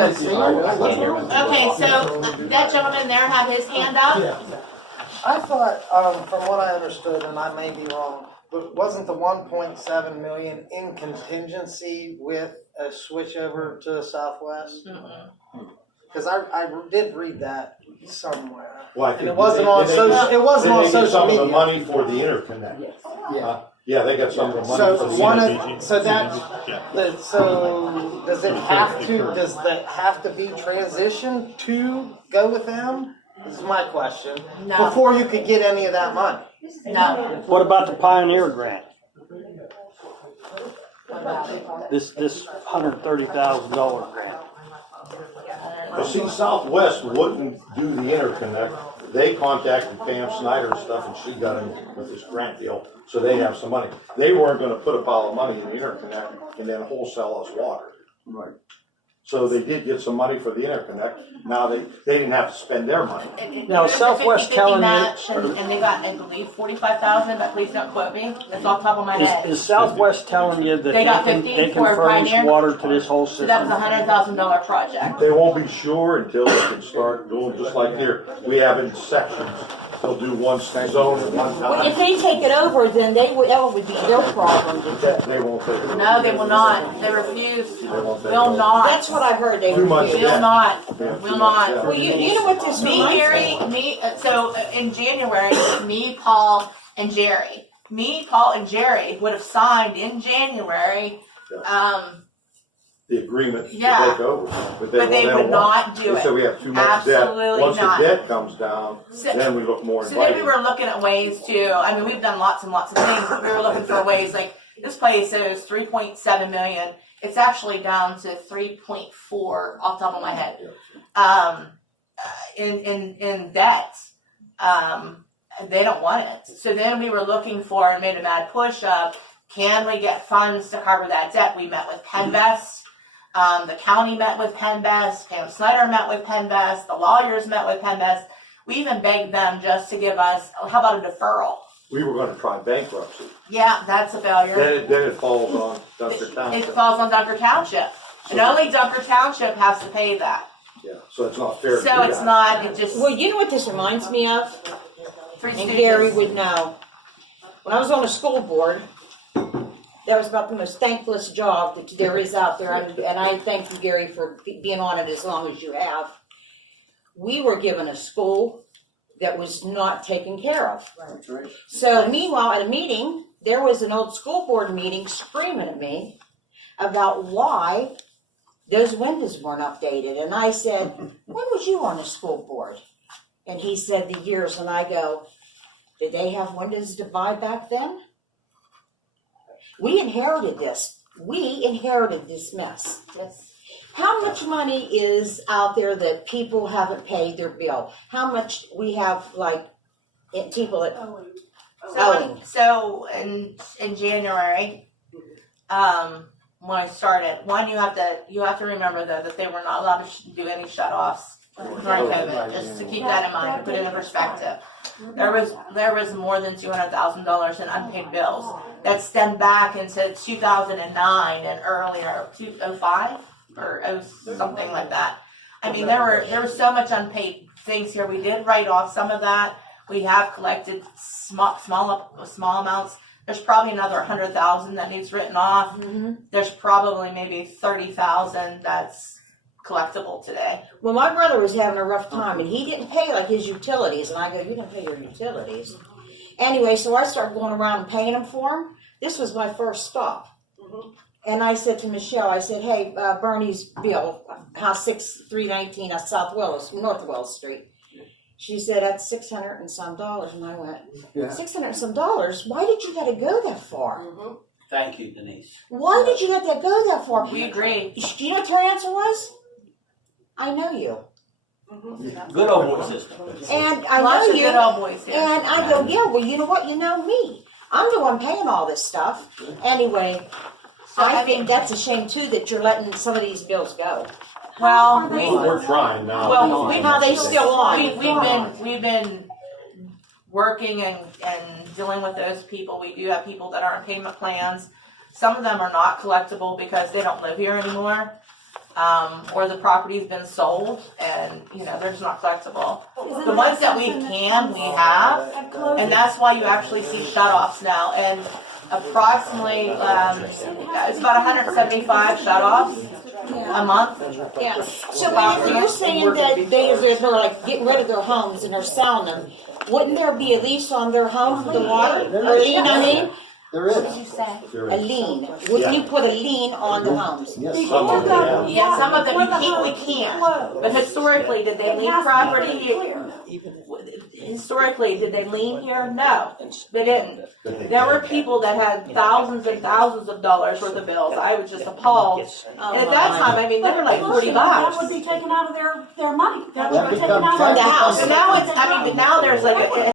Okay, so that gentleman there had his hand up. I thought, from what I understood, and I may be wrong, but wasn't the 1.7 million in contingency with a switch over to Southwest? Because I did read that somewhere. Well, And it wasn't on social. It wasn't on social some media. of the money for the interconnect. Yeah. Yeah, they got some of the money So for the one interconnect. of, so that, so does it have to? Does that have to be transitioned to go with them? This is my question. No. Before you could get any of that money. No. What about the Pioneer Grant? This $130,000 grant. Well, see, Southwest wouldn't do the interconnect. They contacted Pam Snyder and stuff, and she got him with this grant deal, so they have some money. They weren't gonna put a pile of money in the interconnect and then wholesale us water. Right. So they did get some money for the interconnect. Now they didn't have to spend their money. Now, There's a Southwest 50-50 telling you- match, and they got, I believe, 45,000. But please don't quote me. That's off the top of my head. Is Southwest telling you that They got they 50 can for furnish Pioneer? water to this whole So that was system? a $100,000 project. They won't be sure until they can start doing, just like here, we have in sections. They'll do one zone at one Well, if time. they take it over, then that would be their problem. They won't take it. No, they will not. They refuse. won't take Will it. not. That's what I heard they Too much refused. Will debt. not. Yeah, Will too much not. debt. Well, you know what this Me, reminds Gary, me? so in January, me, Paul, and Jerry. Me, Paul, and Jerry would have signed in January, The agreement to Yeah. take over. but they don't would want not do They it. said we have too much debt. Absolutely Once not. the debt comes down, So- then we look more So then we inviting. were looking at ways to, I mean, we've done lots and lots of things, but we were looking for ways, like, this place is 3.7 million. It's actually down to 3.4 off the top of my head. In debt. They don't want it. So then we were looking for and made a mad push of, can we get funds to cover that debt? We met with Pennvest. The county met with Pennvest. Pam Snyder met with Pennvest. The lawyers met with Pennvest. We even begged them just to give us, how about a deferral? We were gonna try bankruptcy. Yeah, that's a failure. Then it falls on Dr. It Township. falls on Dunker Township. And only Dunker Township has to pay that. Yeah, so it's not fair to do So it's that. not, it just, Well, you know what this reminds me of? three And Gary stooges. would know. When I was on the school board, that was about the most thankless job that there is out there. And I thank you, Gary, for being on it as long as you have. We were given a school that was not taken care of. That's right. So meanwhile, at a meeting, there was an old school board meeting screaming at me about why those windows weren't updated. And I said, when was you on the school board? And he said the years, and I go, did they have windows to buy back then? We inherited this. We inherited this mess. Yes. How much money is out there that people haven't paid their bill? How much we have, like, people that So in January, when I started, one, you have to remember though that they were not allowed to do any shut-offs during COVID, just to keep that in mind, to put it in perspective. There was more than $200,000 in unpaid bills that stemmed back into 2009 and earlier, 2005 or something like that. I mean, there was so much unpaid things here. We did write off some of that. We have collected small amounts. There's probably another 100,000 that needs written off. Mm-hmm. There's probably maybe 30,000 that's collectible today. Well, my brother was having a rough time, and he didn't pay, like, his utilities. And I go, you didn't pay your utilities. Anyway, so I started going around and paying them for him. This was my first stop. Mm-hmm. And I said to Michelle, I said, hey, Bernie's bill, House 6319 at North Wells Street. She said, that's $600 and some dollars. And I went, $600 and some dollars? Why did you have to go that far? Mm-hmm. Thank you, Denise. Why did you have to go that far? We agree. Do you know what her answer was? I know you. Good old boy system. And I Lots know of you. good old boys here. And I go, yeah, well, you know what? You know me. I'm the one paying all this stuff. Anyway, So, I think that's a shame, too, that you're letting some of these bills go. Well, We're trying now. Well, How they still on? we've been working and dealing with those people. We do have people that are on payment plans. Some of them are not collectible because they don't live here anymore. or the property's been sold and, you know, they're just not flexible. The ones that we can, we have, and that's why you actually see shut-offs now, and approximately, it's about 175 shut-offs a month. Yeah. So whenever you're saying that they're like getting rid of their homes and they're selling them, wouldn't there be a lease on their home for the water? Or a lien, I mean? There What did is. you say? A lien. Wouldn't you put a lien on the homes? Yes. Yeah, some of them we can't. But historically, did they lien property here? Historically, did they lien here? No, they didn't. There were people that had thousands and thousands of dollars worth of bills. I was just appalled. And at that time, I mean, they were like $40. That would be taken out of their money. That would be taken out From of the house. But now it's, I mean, but now there's like a